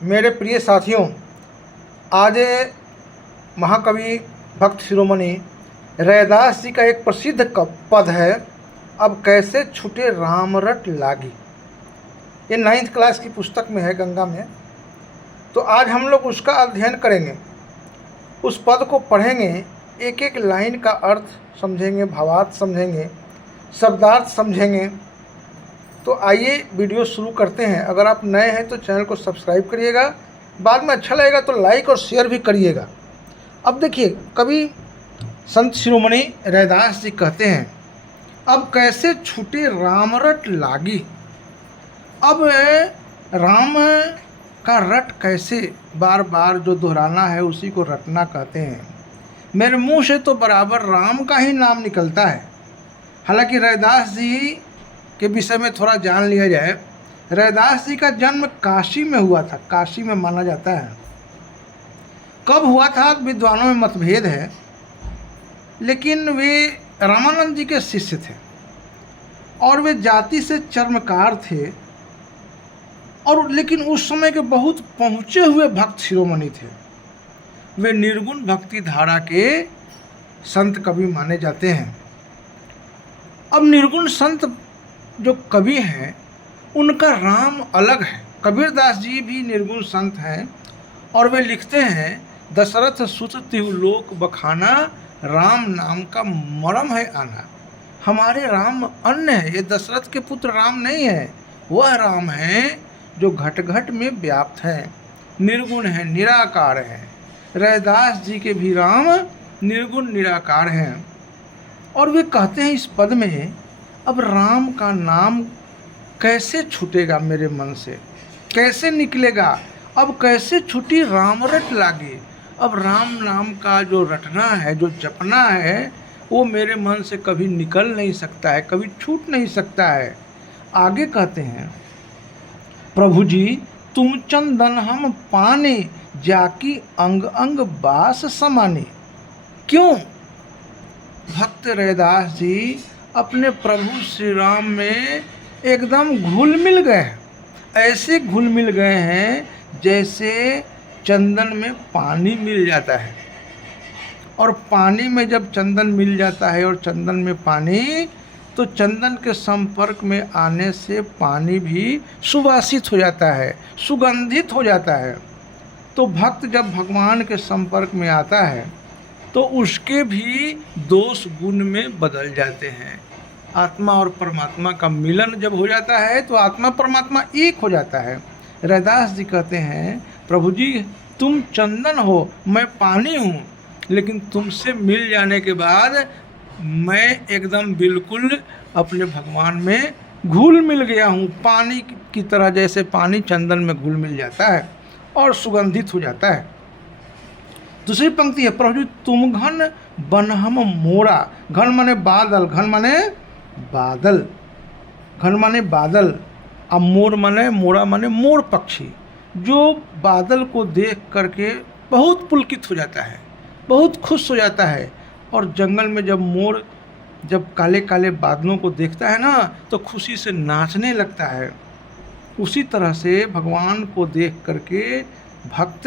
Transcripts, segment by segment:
मेरे प्रिय साथियों, आज महाकवि भक्त शिरोमणि रैदास जी का एक प्रसिद्ध पद है, अब कैसे छूटे राम रट लागी। ये 9th क्लास की पुस्तक में है, गंगा में। तो आज हम लोग उसका अध्ययन करेंगे, उस पद को पढ़ेंगे, एक एक लाइन का अर्थ समझेंगे, भावार्थ समझेंगे, शब्दार्थ समझेंगे। तो आइए वीडियो शुरू करते हैं। अगर आप नए हैं तो चैनल को सब्सक्राइब करिएगा, बाद में अच्छा लगेगा तो लाइक और शेयर भी करिएगा। अब देखिए, कवि संत शिरोमणि रैदास जी कहते हैं, अब कैसे छूटे राम रट लागी। अब राम का रट कैसे बार बार जो दोहराना है उसी को रटना कहते हैं। मेरे मुंह से तो बराबर राम का ही नाम निकलता है। हालांकि रैदास जी के विषय में थोड़ा जान लिया जाए। रैदास जी का जन्म काशी में हुआ था, काशी में माना जाता है। कब हुआ था विद्वानों में मतभेद है, लेकिन वे रामानंद जी के शिष्य थे और वे जाति से चर्मकार थे, और लेकिन उस समय के बहुत पहुँचे हुए भक्त शिरोमणि थे। वे निर्गुण भक्ति धारा के संत कवि माने जाते हैं। अब निर्गुण संत जो कवि हैं उनका राम अलग है। कबीरदास जी भी निर्गुण संत हैं और वे लिखते हैं, दशरथ सुत तिहु लोक बखाना, राम नाम का मरम है आना। हमारे राम अन्य है, ये दशरथ के पुत्र राम नहीं है, वह राम है जो घट घट में व्याप्त है, निर्गुण है, निराकार है। रैदास जी के भी राम निर्गुण निराकार हैं। और वे कहते हैं इस पद में, अब राम का नाम कैसे छूटेगा मेरे मन से, कैसे निकलेगा, अब कैसे छूटी राम रट लागे। अब राम नाम का जो रटना है, जो जपना है, वो मेरे मन से कभी निकल नहीं सकता है, कभी छूट नहीं सकता है। आगे कहते हैं, प्रभु जी तुम चंदन हम पाने, जाकी अंग अंग बास समाने। क्यों? भक्त रैदास जी अपने प्रभु श्री राम में एकदम घुल मिल गए, ऐसे घुल मिल गए हैं जैसे चंदन में पानी मिल जाता है। और पानी में जब चंदन मिल जाता है और चंदन में पानी, तो चंदन के संपर्क में आने से पानी भी सुवासित हो जाता है, सुगंधित हो जाता है। तो भक्त जब भगवान के संपर्क में आता है तो उसके भी दोष गुण में बदल जाते हैं। आत्मा और परमात्मा का मिलन जब हो जाता है तो आत्मा परमात्मा एक हो जाता है। रैदास जी कहते हैं, प्रभु जी तुम चंदन हो, मैं पानी हूँ, लेकिन तुमसे मिल जाने के बाद मैं एकदम बिल्कुल अपने भगवान में घुल मिल गया हूँ। पानी की तरह, जैसे पानी चंदन में घुल मिल जाता है और सुगंधित हो जाता है। दूसरी पंक्ति है, प्रभु जी तुम घन बन हम मोरा। घन माने बादल, घन माने बादल, घन माने बादल। अब मोर माने, मोरा माने मोर पक्षी, जो बादल को देख करके बहुत पुलकित हो जाता है, बहुत खुश हो जाता है। और जंगल में जब मोर जब काले काले बादलों को देखता है ना, तो खुशी से नाचने लगता है। उसी तरह से भगवान को देख करके भक्त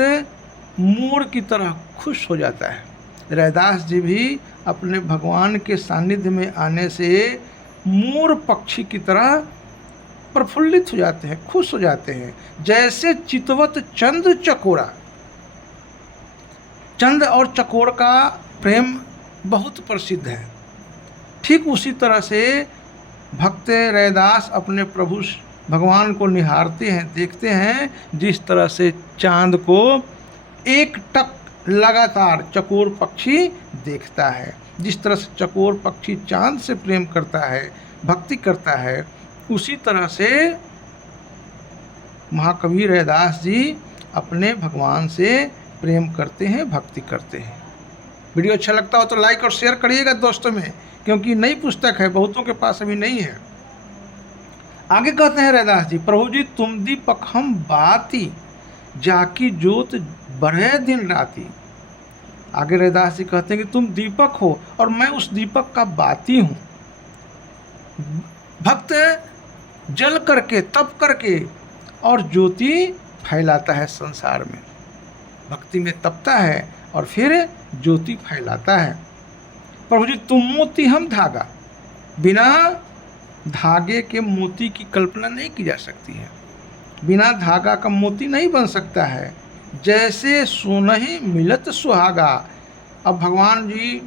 मोर की तरह खुश हो जाता है। रैदास जी भी अपने भगवान के सानिध्य में आने से मोर पक्षी की तरह प्रफुल्लित हो जाते हैं, खुश हो जाते हैं। जैसे चितवत चंद्र चकोरा। चंद्र और चकोर का प्रेम बहुत प्रसिद्ध है। ठीक उसी तरह से भक्त रैदास अपने प्रभु भगवान को निहारते हैं, देखते हैं, जिस तरह से चांद को एक टक लगातार चकोर पक्षी देखता है, जिस तरह से चकोर पक्षी चांद से प्रेम करता है, भक्ति करता है, उसी तरह से महाकवि रैदास जी अपने भगवान से प्रेम करते हैं, भक्ति करते हैं। वीडियो अच्छा लगता हो तो लाइक और शेयर करिएगा दोस्तों में, क्योंकि नई पुस्तक है, बहुतों के पास अभी नहीं है। आगे कहते हैं रैदास जी, प्रभु जी तुम दीपक हम बाती, जाकी जोत बढ़े दिन राती। आगे रैदास जी कहते हैं कि तुम दीपक हो और मैं उस दीपक का बाती हूँ। भक्त जल करके, तप करके और ज्योति फैलाता है संसार में, भक्ति में तपता है और फिर ज्योति फैलाता है। प्रभु जी तुम मोती हम धागा, बिना धागे के मोती की कल्पना नहीं की जा सकती है, बिना धागा का मोती नहीं बन सकता है। जैसे सोनहि मिलत सुहागा, अब भगवान जी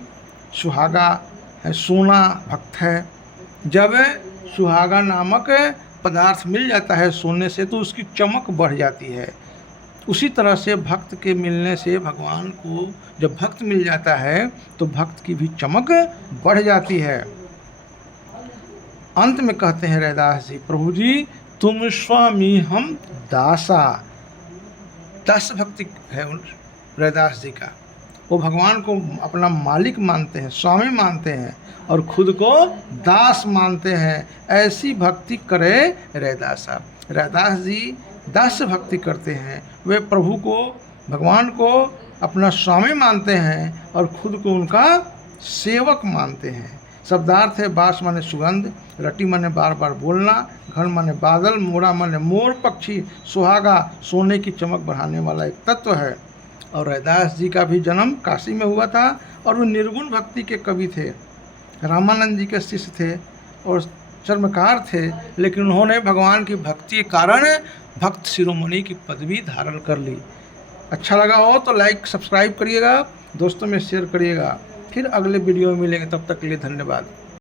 सुहागा है, सोना भक्त है। जब सुहागा नामक पदार्थ मिल जाता है सोने से तो उसकी चमक बढ़ जाती है। उसी तरह से भक्त के मिलने से भगवान को जब भक्त मिल जाता है तो भक्त की भी चमक बढ़ जाती है। अंत में कहते हैं रैदास जी, प्रभु जी तुम स्वामी हम दासा। दास भक्ति है रैदास जी का, वो भगवान को अपना मालिक मानते हैं, स्वामी मानते हैं और खुद को दास मानते हैं। ऐसी भक्ति करे रैदास साहब। रैदास जी दास भक्ति करते हैं, वे प्रभु को, भगवान को अपना स्वामी मानते हैं और खुद को उनका सेवक मानते हैं। शब्दार्थ है बास माने सुगंध, रटी माने बार बार बोलना, घन माने बादल, मोरा माने मोर पक्षी, सुहागा सोने की चमक बढ़ाने वाला एक तत्व है। और रैदास जी का भी जन्म काशी में हुआ था और वो निर्गुण भक्ति के कवि थे, रामानंद जी के शिष्य थे और चर्मकार थे, लेकिन उन्होंने भगवान की भक्ति के कारण भक्त शिरोमणि की पदवी धारण कर ली। अच्छा लगा हो तो लाइक सब्सक्राइब करिएगा, दोस्तों में शेयर करिएगा। फिर अगले वीडियो में मिलेंगे, तब तक के लिए धन्यवाद।